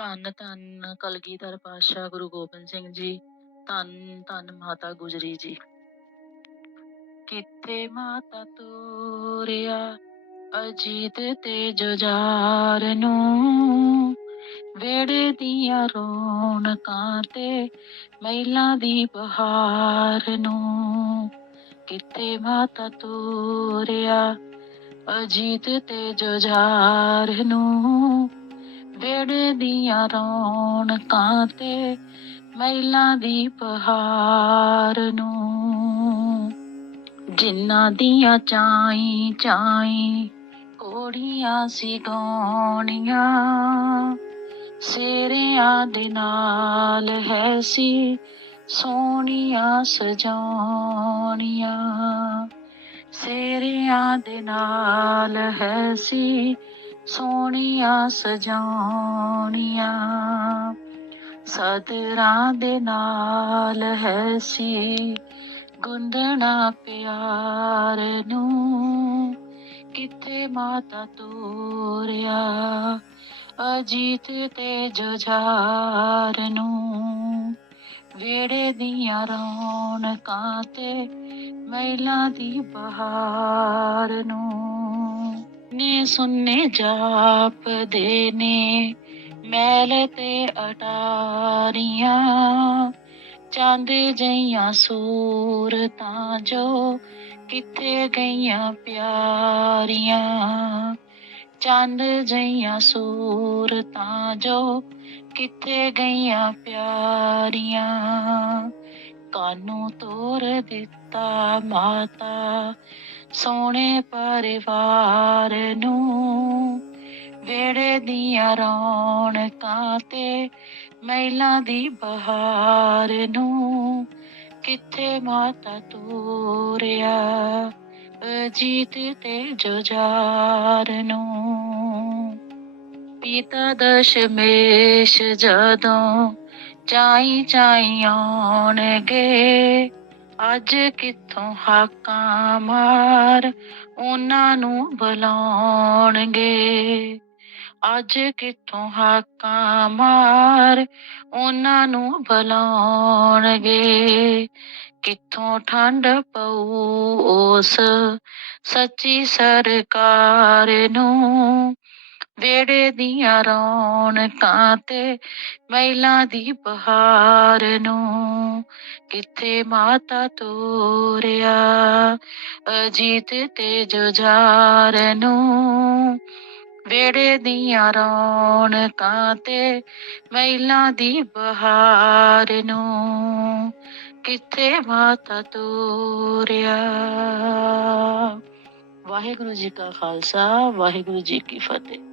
ਧੰਨ ਧੰਨ ਕਲਗੀਧਰ ਪਾਤਸ਼ਾਹ ਗੁਰੂ ਗੋਬਿੰਦ ਸਿੰਘ ਜੀ, ਧੰਨ ਧੰਨ ਮਾਤਾ ਗੁਜਰੀ ਜੀ। ਕਿੱਥੇ ਮਾਤਾ ਤੋਰਿਆ ਅਜੀਤ ਤੇ ਜੁਝਾਰ ਨੂੰ? ਵੇੜੇ ਦੀਆਂ ਰੌਣਕਾਂ ਤੇ ਮਹਿਲਾ ਦੀ ਬਹਾਰ ਨੂੰ। ਕਿੱਥੇ ਮਾਤਾ ਤੋਰਿਆ ਅਜੀਤ ਤੇ ਜੁਜਾਰ ਨੂੰ? ਵੇੜੇ ਦੀਆਂ ਰੌਣਕਾਂ ਤੇ ਮਹਿਲਾਂ ਦੀ ਬਹਾਰ ਨੂੰ। ਜਿਨ੍ਹਾਂ ਦੀਆਂ ਚਾਈ ਚਾਈ ਕੋੜੀਆਂ ਸੀ ਗਾਉਣੀਆਂ, ਸੇਰਿਆਂ ਦੇ ਨਾਲ ਹੈ ਸੀ ਸੋਹਣੀਆਂ ਸਜਾਉਣੀਆਂ। ਸੇਰਿਆਂ ਦੇ ਨਾਲ ਹੈ ਸੀ ਸੋਹਣੀਆਂ, ਸਜਾਉਣੀਆਂ। ਸਦਰਾਂ ਦੇ ਨਾਲ ਹੈ ਸੀ ਗੁੰਦਣਾ ਪਿਆਰ ਨੂੰ। ਕਿੱਥੇ ਮਾਤਾ ਤੋਰਿਆ ਅਜੀਤ ਤੇ ਜੁਝਾਰ ਨੂੰ। ਵੇੜੇ ਦੀਆਂ ਰੌਣਕਾਂ ਤੇ ਮਹਿਲਾਂ ਦੀ ਬਹਾਰ ਨੂੰ। ਨੇ ਜਾਪ ਦੇ ਨੇ, ਮੈਲ ਤੇ ਅਟਾਰੀਆਂ। ਚੰਦ ਜਈਆਂ ਸੂਰਤਾਂ ਜੋ ਕਿੱਥੇ ਗਈਆਂ ਪਿਆਰੀਆਂ। ਚੰਦ ਜਈਆਂ ਸੂਰਤਾਂ ਜੋ ਕਿੱਥੇ ਗਈਆਂ ਪਿਆਰੀਆਂ। ਕਾਨੂੰ ਤੋਰ ਦਿੱਤਾ ਮਾਤਾ, ਸੋਹਣੇ ਪਰਿਵਾਰ ਨੂੰ। ਵੇੜੇ ਦੀਆਂ ਰੌਣਕਾਂ ਤੇ ਮਹਿਲਾਂ ਦੀ ਬਹਾਰ ਨੂੰ। ਕਿੱਥੇ ਮਾਤਾ ਤੋਰਿਆ ਅਜੀਤ ਤੇ ਜੁਝਾਰ ਨੂੰ। ਪਿਤਾ ਦਸ਼ਮੇਸ਼ ਜਦੋਂ ਚਾਈ ਚਾਈ ਆਉਣਗੇ। ਅੱਜ ਕਿੱਥੋਂ ਹਾਕਾਂ ਮਾਰ ਉਹਨਾਂ ਨੂੰ ਬੁਲਾਉਣਗੇ। ਅੱਜ ਕਿੱਥੋਂ ਹਾਕਾਂ ਮਾਰ ਉਹਨਾਂ ਨੂੰ ਬੁਲਾਉਣਗੇ। ਕਿੱਥੋਂ ਠੰਡ ਪਊ ਉਸ ਸੱਚੀ ਸਰਕਾਰ ਨੂੰ? ਵੇੜੇ ਦੀਆਂ ਰੌਣਕਾਂ ਤੇ ਮਹਿਲਾਂ ਦੀ ਬਹਾਰ ਨੂੰ ਕਿੱਥੇ ਮਾਤਾ ਤੋਰਿਆ? ਅਜੀਤ ਤੇ ਜੁਝਾਰ ਨੂੰ ਵੇੜੇ ਦੀਆਂ ਰੌਣਕਾਂ ਤੇ ਮਹਿਲਾਂ ਦੀ ਬਹਾਰ ਨੂੰ ਕਿੱਥੇ ਮਾਤਾ ਤੋਰਿਆ? ਵਾਹਿਗੁਰੂ ਜੀ ਕਾ ਖਾਲਸਾ, ਵਾਹਿਗੁਰੂ ਜੀ ਕੀ ਫਤਿਹ।